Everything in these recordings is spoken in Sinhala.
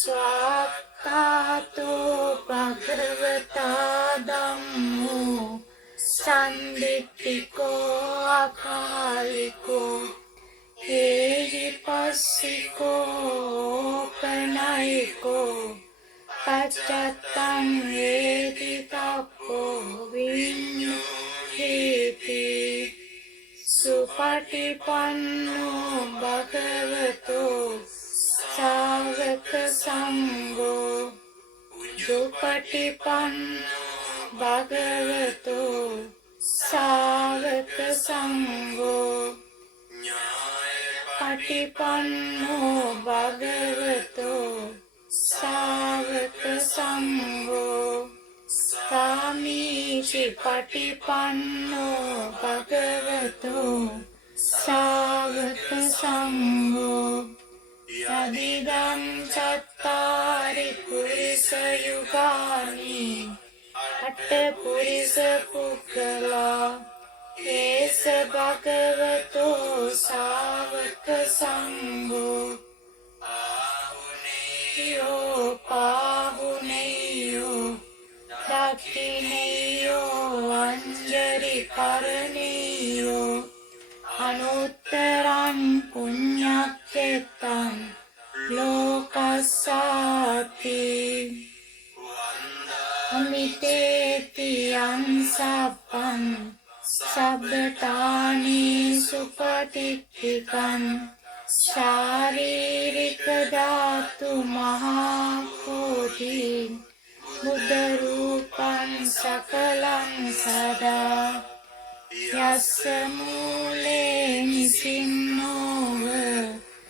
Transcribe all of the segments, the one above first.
ස්වාක්ඛාතෝ භගවතා ධම්මෝ සම්දිට්ඨිකෝ අකාලිකෝ හේහි පස්සිකෝ පනයිකෝ පච්චත්තං වේති තප්පෝ විඤ්ඤුහේති සුපටිපන්නෝ භගවතෝ සාවක සංඝෝ සුපටිපන්නෝ භගවතෝ සාවක සංඝෝ පටිපන්නෝ භගවතෝ සාවක සංඝෝ සාමීචි පටිපන්නෝ භගවතෝ සාවක සංඝෝ යදිදං චත්තාරි පුරිස යුගානි අට පුරිස පුක්ඛලා ඒස භගවතෝ සාවක සංඝෝ ආහුනේයෝ පාහුනේයෝ දක්ඛිනේයෝ අංජරි කරණේයෝ අනුත්තරං පුඤ්ඤක්ඛෙත්තං ලෝකස්සාති අමිතේති අංසප්පං සබ්බතානි සුපටික්ඛිකං ශාරීරික ධාතු මහා කෝටි බුද්ධ රූපං සකලං සදා යස්ස මූලේ නිසින්නෝව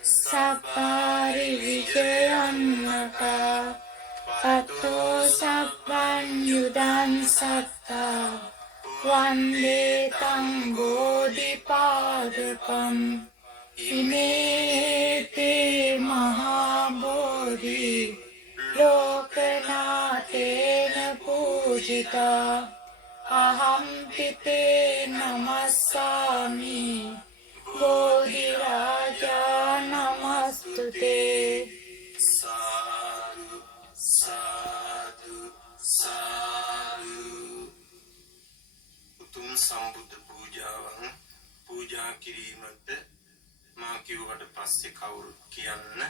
සප්පාරි විජයන්නකා අතෝ සබ්බං යුදං සත්තා වන්දේ තං බෝධිපාදකං ඉමේතේ මහා බෝධි ලෝකනාතේන පූජිතා අහං පිතේ නමස්සාමි බෝධි රාජා නමස්තුතේ සාදු සාදු සාදු උතුම් සම්බුද්ධ පූජාවන් පූජා කිරීමට මා කිව්වට පස්සේ කවුරු කියන්න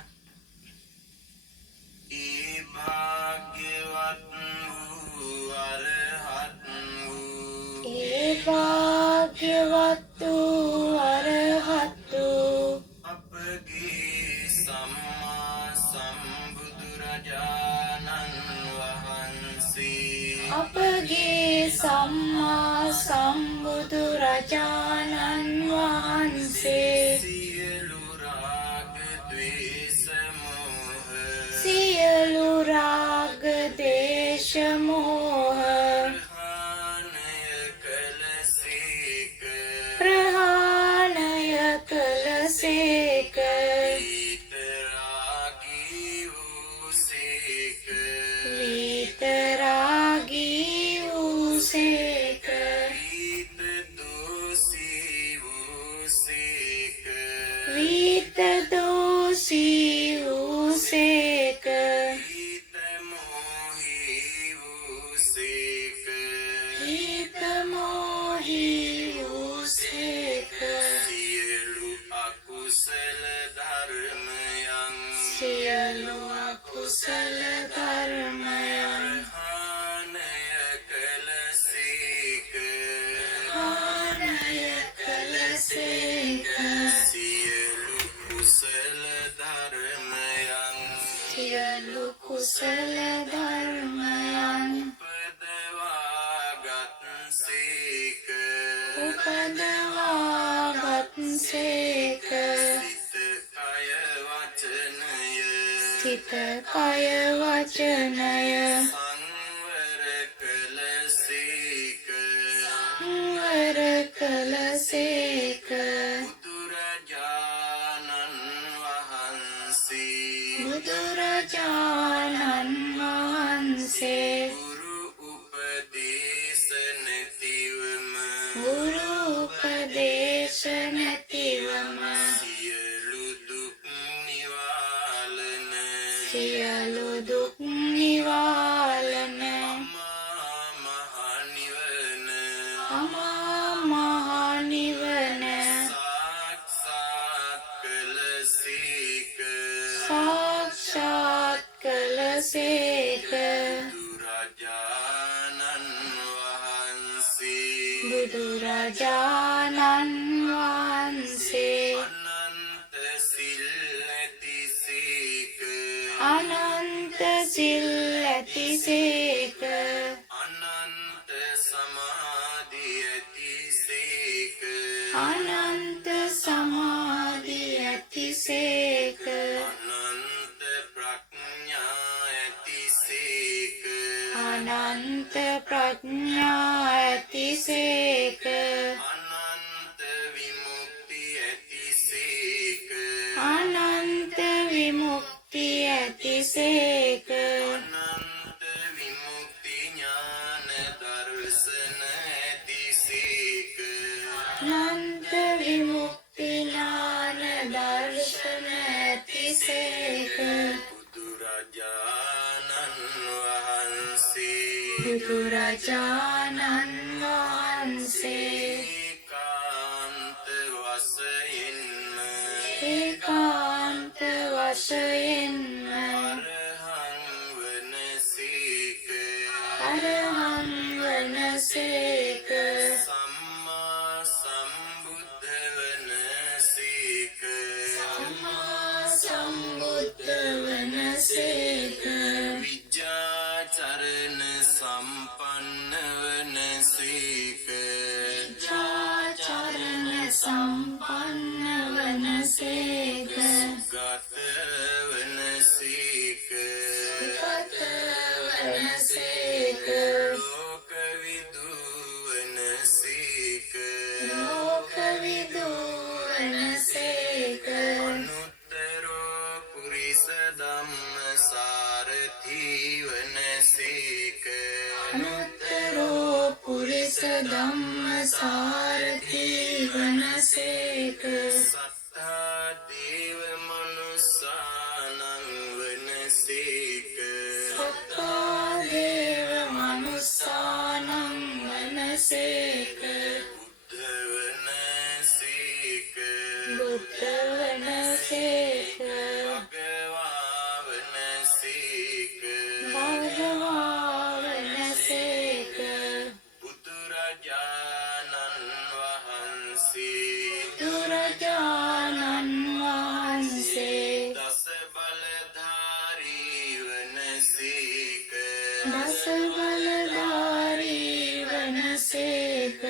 ඒ භාග්‍යවත් වූ අරහත් වූ ඒ භාග්‍යවත් වූ අරහත් වූ අපගේ සම්මා සම්බුදුරජාණන් වහන්සේ අපගේ සම්මා සම්බුදුරජාණන් වහන්සේ සියලු රාග ද්වේෂ මෝහ සියලු රාග දේශ මෝහ ප්‍රහාණය කළසේක විතරාගී වූසේක විත දෝෂී වූසේක හිත මොහී වූසේක සියලු අකුසල ධර්මයන් ප්‍රහාණය කළසේක සියලු කුසල ධර්මයන් උපදවාගත්සේක සිත කය වචනය සංවර කළසේක බුදුරජාණන් වහන්සේ ගුරු උපදේශ නැතිවම සියලු දුක් නිවා සියලු දුක් නිවාලන අමා මහ නිවන සාක්ෂාත් කළසේක බුදුරජාණන් වහන්සේ අනන්ත සිල් ඇතිසේක අනන්ත සමාධි ඇතිසේක අනන්ත ප්‍රඥා ඇතිසේක අනන්ත විමුක්ති ඇතිසේක අනන්ත විමුක්ති ඥාන දර්ශන ඇතිසේක බුදුරජාණන් වහන්සේ ඒකාන්ත වශයෙන්ම අරහං වනසේක සම්මා සම්බුද්ධ වනසේක විජ්ජාචරණ සම්පන්න වනසේක විජ්ජාචරණ සම්පන්න වනසේක සුගත වනසේක ලෝකවිදු වනසේක ලෝකවිදු වනසේක අනුත්තරෝ පුරිස ධම්මසාරථි වනසේක අනුත්තරෝ පුරිස ධම්මසාරථි වනසේක සත්තා දේව මනුස්සානං වනසේක සත්තා දේව මනුස්සානං වනසේක බුද්ධ වනසේක භගවා වනසේක බුදුරජාණන් වහන්සේ දස බලධාරී වනසේක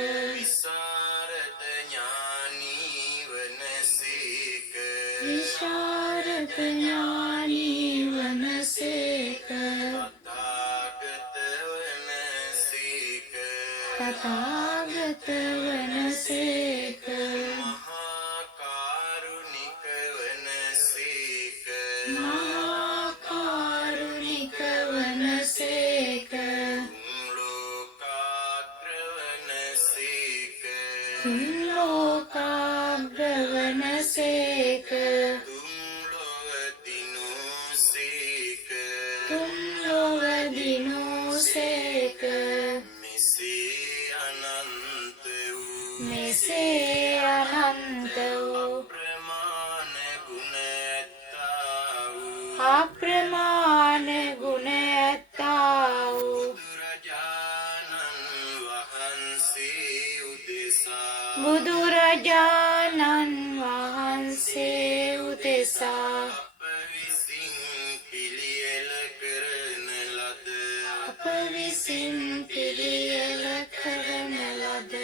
විසරද ඥානී වනසේක තථාගත වනසේක මහා කාරුණික වනසේක ලෝකාග්‍ර වනසේක තුන්ලොව දිනෝසේක මෙසේ අනන්ත වූ අප්‍රමාණ ගුණ ඇත්තා වූ බුදුරජාණන් වහන්සේ උදෙසා අප විසින් පිළියෙල කරන ලද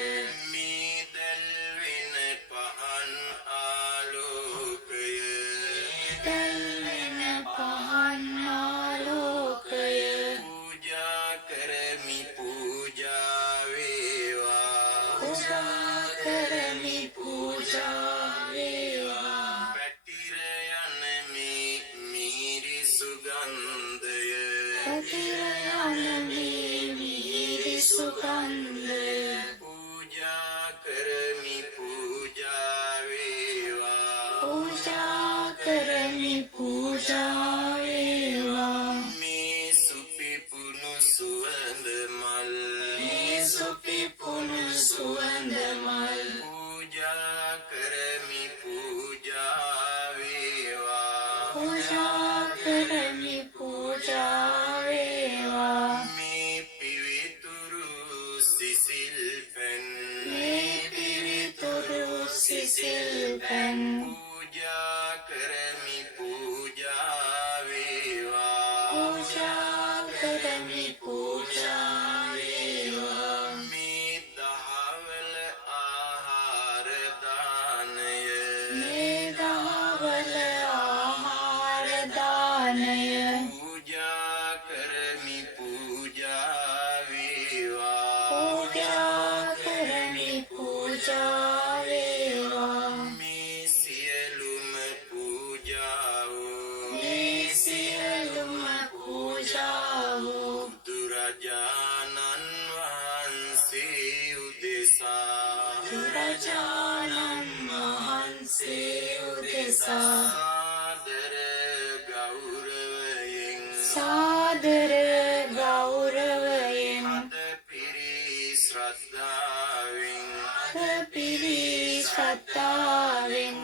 පූජා කරමි පූජා වේවා පූජා කරමි පූජා වේවා මේ පිවිතුරු සිසිල් පැන් මේ පිවිතුරු සිසිල් පැන් පූජා කරමි පූජා වේවා පූජා කරමි පූජා වේවා මේ දහවල ආහාර දානය මේ දහවල ආහාර දානය පූජා කරමි පූජා වේවා පූජා කරමි පූජා වේවා මේ සියලුම පූජාවෝ මේ සියලුම පූජාවෝ බුදුරජාණන් වහන්සේ උදෙසා බුදුරජාණන් වහන්සේ උදෙසා සාදර ගෞරවයෙන් සාදර ගෞරවයෙන් අද පිරි ශ්‍රද්ධාවෙන් පිරි ශ්‍රද්ධාවෙන්